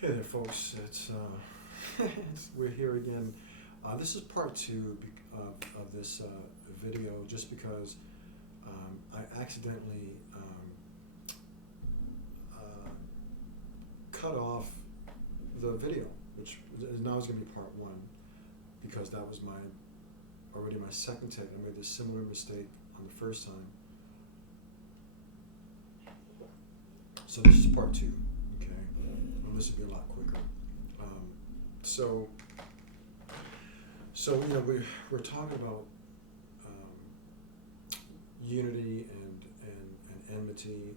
Hey there, folks. We're here again. This is part two of this video, just because I accidentally cut off the video, which now is going to be part one, because that was already my second take. I made this similar mistake on the first time. So this is part two. Okay, well, this will be a lot quicker. So we're talking about unity and enmity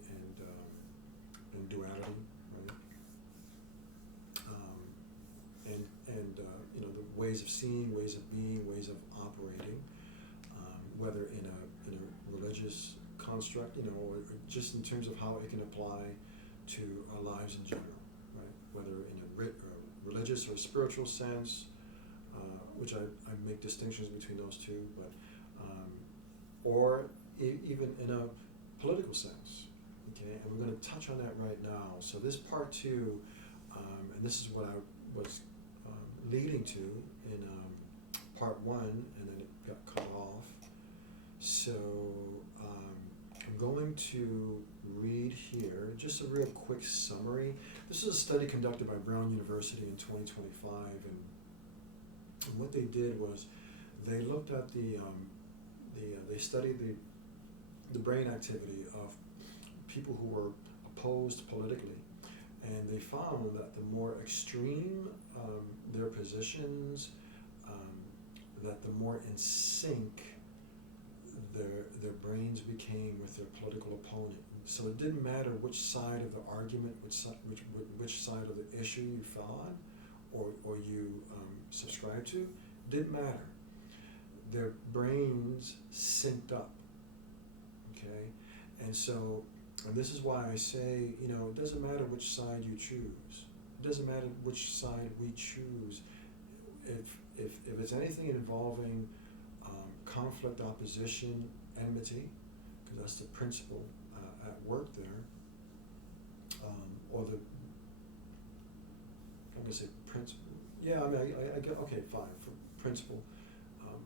and duality, right? The ways of seeing, ways of being, ways of operating, whether in a religious construct, or just in terms of how it can apply to our lives in general, right? Whether in a religious or spiritual sense, which I make distinctions between those two, but or even in a political sense, okay? And we're going to touch on that right now. So this part two, and this is what I was leading to in part one, and then it got cut off. So I'm going to read here just a real quick summary. This is a study conducted by Brown University in 2025, and what they did was they looked at they studied the brain activity of people who were opposed politically, and they found that the more extreme their positions, that the more in sync their brains became with their political opponent. So it didn't matter which side of the argument, which side of the issue you fell on, or you subscribed to, didn't matter. Their brains synced up, okay? And this is why I say, it doesn't matter which side you choose. It doesn't matter which side we choose. If it's anything involving conflict, opposition, enmity, because that's the principle at work there, or I'm going to say principle. Yeah, I mean, I get, okay, fine, for principle,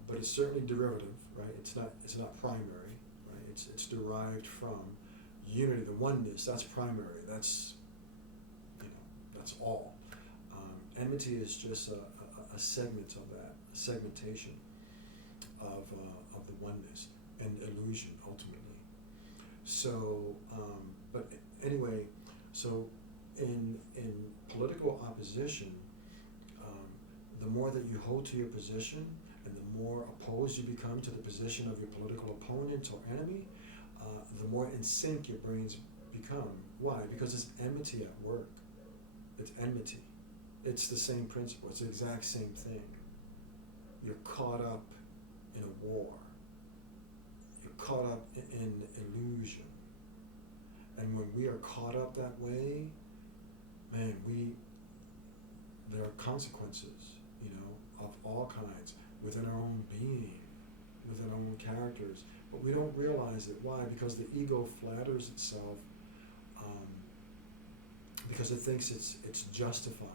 but it's certainly derivative, right? It's not primary, right? It's derived from unity, the oneness. That's primary. That's that's all. Enmity is just a segment of that, a segmentation of the oneness and illusion ultimately. So, but anyway, so in political opposition, the more that you hold to your position, and the more opposed you become to the position of your political opponent or enemy, the more in sync your brains become. Why? Because it's enmity at work. It's enmity. It's the same principle. It's the exact same thing. You're caught up in a war. You're caught up in illusion. And when we are caught up that way, man, there are consequences, of all kinds, within our own being, within our own characters. But we don't realize it. Why? Because the ego flatters itself, because it thinks it's justified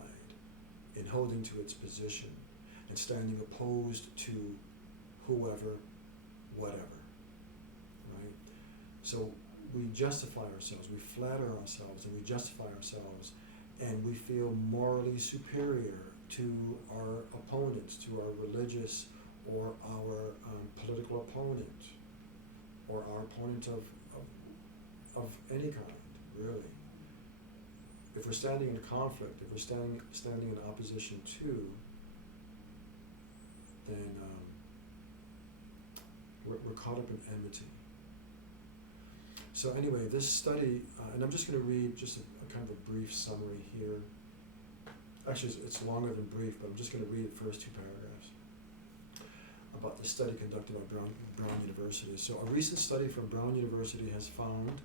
in holding to its position and standing opposed to whoever, whatever, right? So we justify ourselves, we flatter ourselves, and we justify ourselves, and we feel morally superior to our opponents, to our religious or our political opponent, or our opponent of any kind, really. If we're standing in conflict, if we're standing in opposition to, then we're caught up in enmity. So anyway, this study, and I'm just going to read just a kind of a brief summary here. Actually, it's longer than brief, but I'm just going to read the first two paragraphs about the study conducted by Brown University. So a recent study from Brown University has found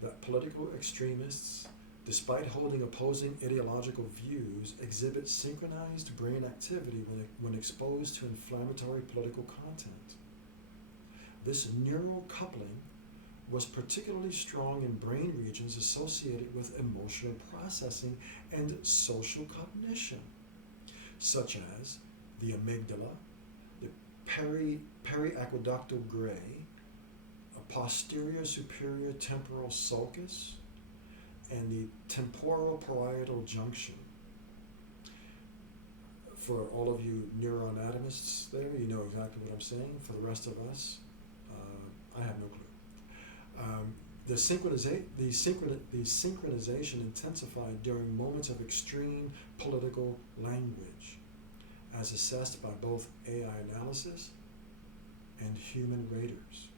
that political extremists, despite holding opposing ideological views, exhibit synchronized brain activity when exposed to inflammatory political content. This neural coupling was particularly strong in brain regions associated with emotional processing and social cognition, such as the amygdala, the periaqueductal gray, a posterior superior temporal sulcus, and the temporal parietal junction. For all of you neuroanatomists there, you know exactly what I'm saying. For the rest of us, I have no clue. The synchronization intensified during moments of extreme political language, as assessed by both AI analysis and human raters,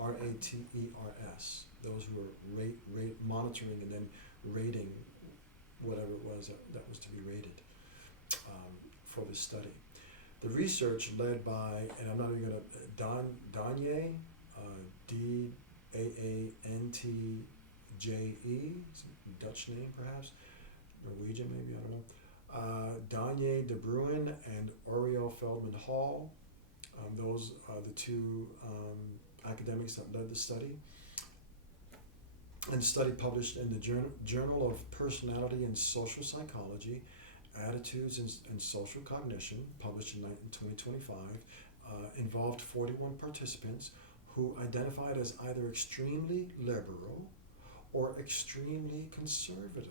RATERS, those who were monitoring and then rating whatever it was that was to be rated for this study. The research led by, and I'm not even going to, Daanje, Daantje, Dutch name perhaps, Norwegian maybe, I don't know. Daanje de Bruin and Oriel Feldman Hall. Those are the two academics that led the study. And the study published in the Journal of Personality and Social Psychology, Attitudes and Social Cognition, published in 2025, involved 41 participants who identified as either extremely liberal or extremely conservative.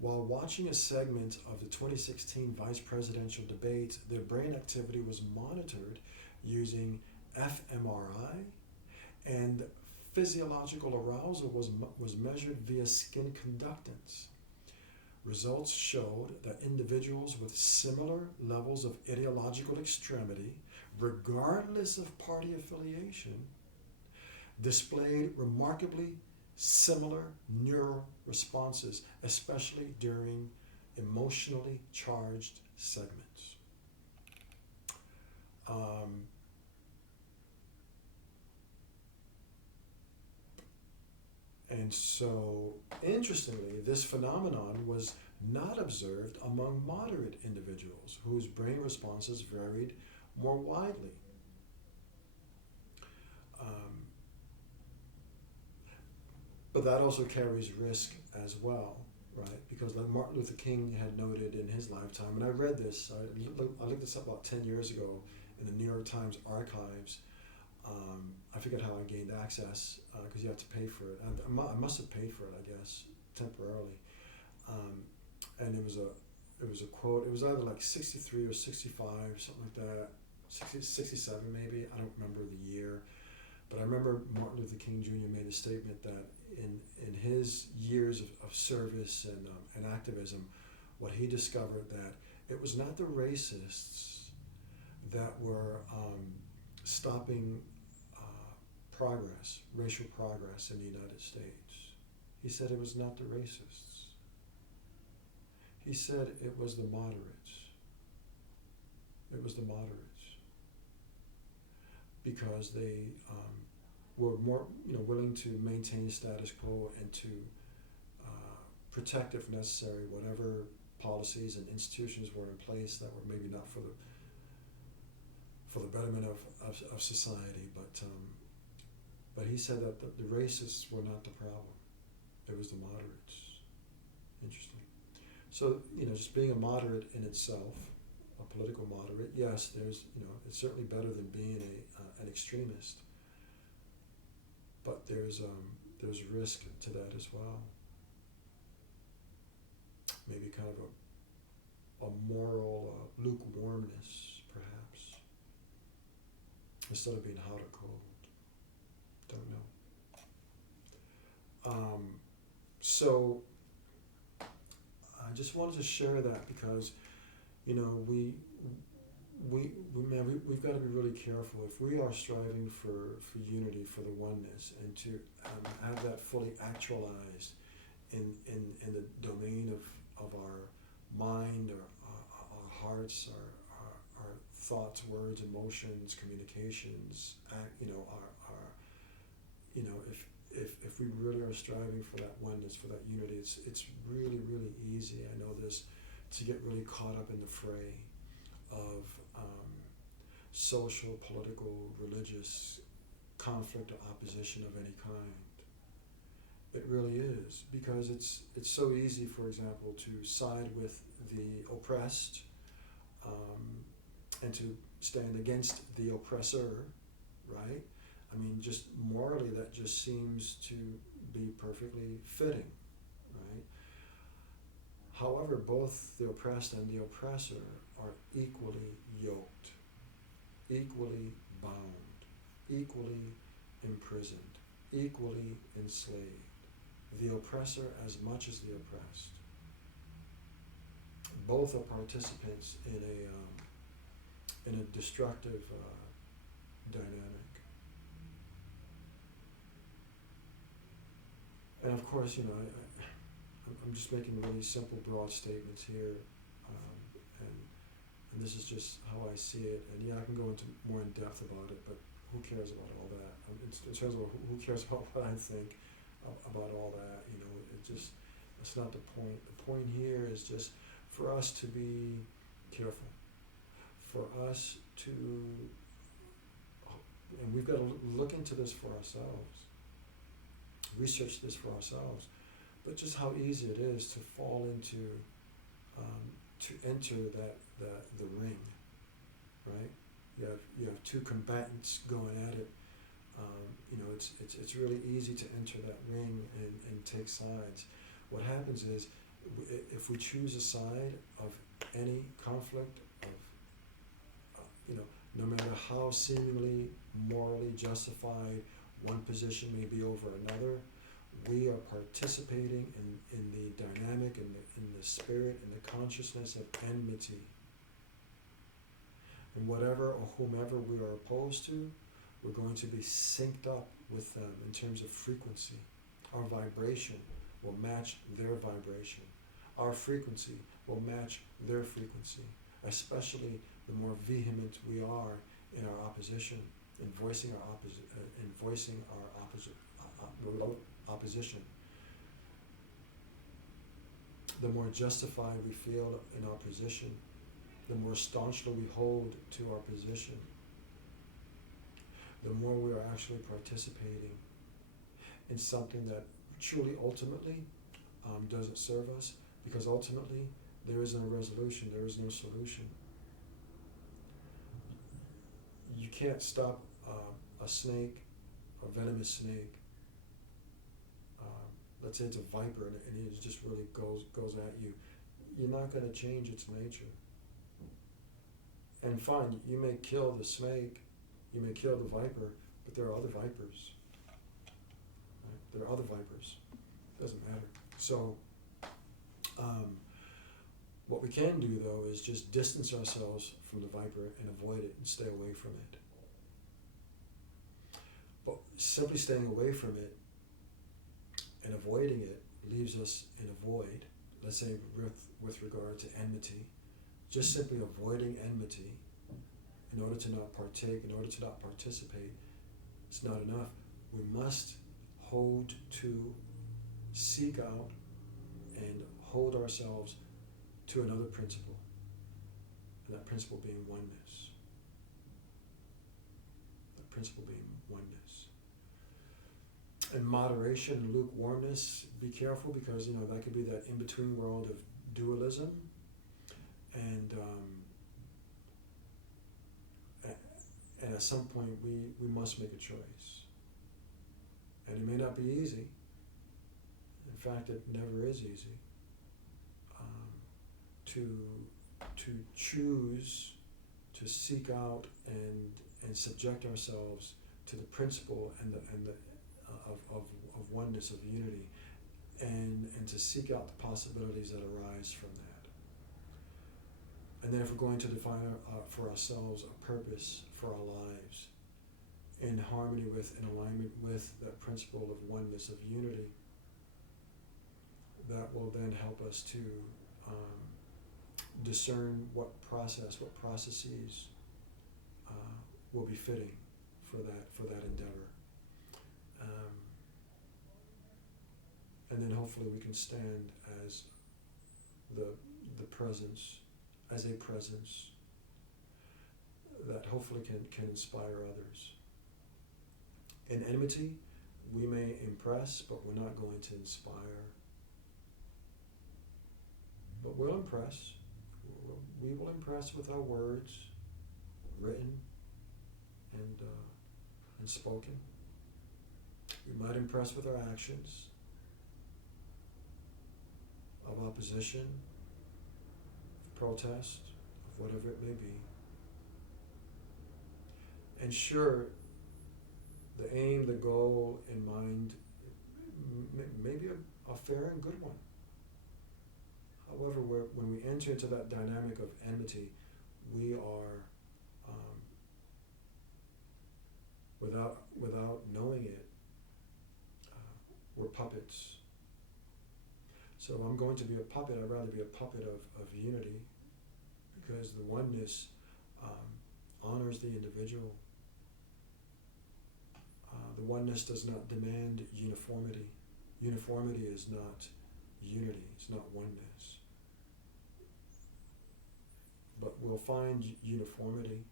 While watching a segment of the 2016 vice presidential debate, their brain activity was monitored using fMRI, and physiological arousal was measured via skin conductance. Results showed that individuals with similar levels of ideological extremity, regardless of party affiliation, displayed remarkably similar neural responses, especially during emotionally charged segments. And so, interestingly, this phenomenon was not observed among moderate individuals whose brain responses varied more widely. But that also carries risk as well, right? Because like Martin Luther King had noted in his lifetime, and I read this, I looked this up about 10 years ago in the New York Times archives. I forget how I gained access, because you have to pay for it. I must have paid for it, I guess, temporarily. And it was a quote. It was either like 63 or 65, something like that. 67 maybe. I don't remember the year. But I remember Martin Luther King Jr. made a statement that in his years of service and activism, what he discovered that it was not the racists that were stopping progress, racial progress in the United States. He said it was not the racists. He said it was the moderates. It was the moderates. Because they were more, willing to maintain status quo and to protect, if necessary, whatever policies and institutions were in place that were maybe not for the betterment of society, but he said that the racists were not the problem. It was the moderates. Interesting. So, just being a moderate in itself, a political moderate, yes, there's, it's certainly better than being an extremist, but there's risk to that as well. Maybe kind of a moral lukewarmness, perhaps, instead of being hot or cold. Don't know. So I just wanted to share that because, we've got to be really careful if we are striving for unity, for the oneness, and to have that fully actualized in the domain of our mind, our hearts, our thoughts, words, emotions, communications, if we really are striving for that oneness, for that unity, it's really, really easy, I know this, to get really caught up in the fray of social, political, religious conflict or opposition of any kind. It really is, because it's so easy, for example, to side with the oppressed, and to stand against the oppressor, right? I mean, just morally, that just seems to be perfectly fitting, right? However, both the oppressed and the oppressor are equally yoked, equally bound, equally imprisoned, equally enslaved. The oppressor as much as the oppressed. Both are participants in a destructive dynamic. And of course, I'm just making really simple, broad statements here, and this is just how I see it. And yeah, I can go into more in depth about it, but who cares about all that? In terms of who cares about what I think about all that? That's not the point. The point here is just for us to be careful, for us to, and we've got to look into this for ourselves, research this for ourselves, but just how easy it is to fall into, to enter the ring, right? You have two combatants going at it. It's really easy to enter that ring and take sides. What happens is, if we choose a side of any conflict, no matter how seemingly morally justified one position may be over another, we are participating in the dynamic, in the spirit, in the consciousness of enmity. And whatever or whomever we are opposed to, we're going to be synced up with them in terms of frequency. Our vibration will match their vibration. Our frequency will match their frequency, especially the more vehement we are in our opposition, in voicing our opposition. The more justified we feel in our position, the more staunchly we hold to our position, the more we are actually participating in something that truly, ultimately, doesn't serve us, because ultimately there is no resolution, there is no solution. You can't stop a snake, a venomous snake. Let's say it's a viper and it just really goes at you. You're not going to change its nature. And fine, you may kill the snake, you may kill the viper, but there are other vipers. Right? There are other vipers. Doesn't matter. So, what we can do, though, is just distance ourselves from the viper and avoid it and stay away from it. But simply staying away from it and avoiding it leaves us in a void. Let's say with regard to enmity, just simply avoiding enmity in order to not partake, in order to not participate, it's not enough. We must hold to, seek out, and hold ourselves to another principle, and that principle being oneness. That principle being oneness. And moderation and lukewarmness, be careful, because that could be that in-between world of dualism, and at some point we must make a choice. And it may not be easy. In fact, it never is easy. To choose to seek out and subject ourselves to the principle and the of oneness, of unity, and to seek out the possibilities that arise from that. And then if we're going to define for ourselves a purpose for our lives in harmony with, in alignment with that principle of oneness, of unity, that will then help us to discern what processes will be fitting for that endeavor. And then hopefully we can stand as the presence, as a presence that hopefully can inspire others. In enmity, we may impress, but we're not going to inspire. But we'll impress. We will impress with our words, written and spoken. We might impress with our actions of opposition, of protest, of whatever it may be. And sure, the aim, the goal in mind may be a fair and good one. However, when we enter into that dynamic of enmity, we are, without knowing it, we're puppets. So I'm going to be a puppet. I'd rather be a puppet of unity, because the oneness honors the individual. The oneness does not demand uniformity. Uniformity is not unity. It's not oneness. But we'll find uniformity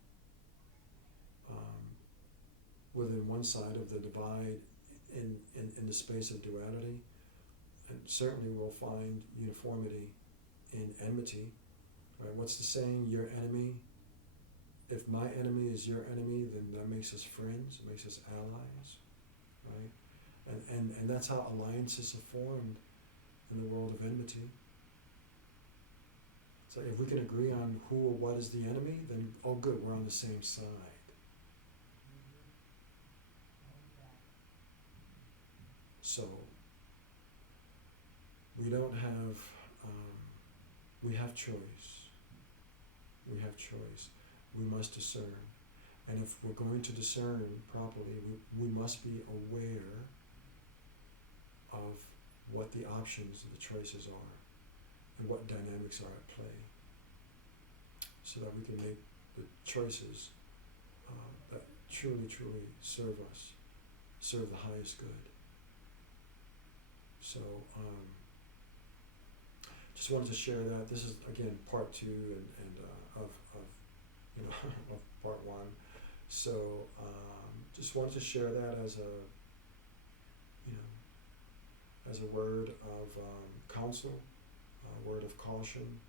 within one side of the divide in the space of duality. And certainly we'll find uniformity in enmity. Right? What's the saying? Your enemy. If my enemy is your enemy, then that makes us friends, it makes us allies, right? And that's how alliances are formed in the world of enmity. So if we can agree on who or what is the enemy, then oh good, we're on the same side. So we don't have, we have choice. We have choice. We must discern. And if we're going to discern properly, we must be aware of what the options and the choices are and what dynamics are at play, so that we can make the choices that truly, truly serve us, serve the highest good. So just wanted to share that. This is, again, part 2 and of of part 1. So just wanted to share that as a word of counsel, a word of caution,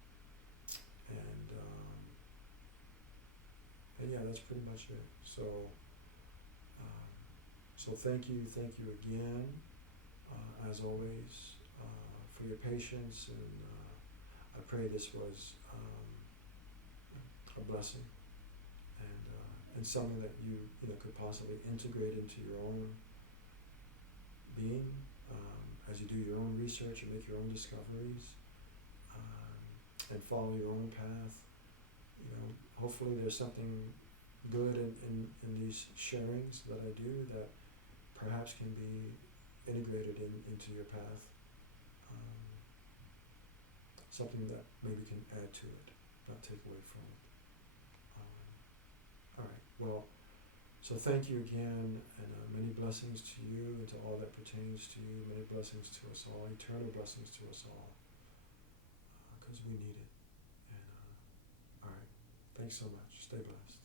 and yeah, that's pretty much it. So so thank you again, as always, for your patience, and I pray this was a blessing, and something that you could possibly integrate into your own being, as you do your own research and make your own discoveries, and follow your own path. Hopefully there's something good in these sharings that I do that perhaps can be integrated into your path, something that maybe can add to it, not take away from it. All right, well, so thank you again, and many blessings to you and to all that pertains to you, many blessings to us all, eternal blessings to us all, because we need it. And all right, thanks so much. Stay blessed.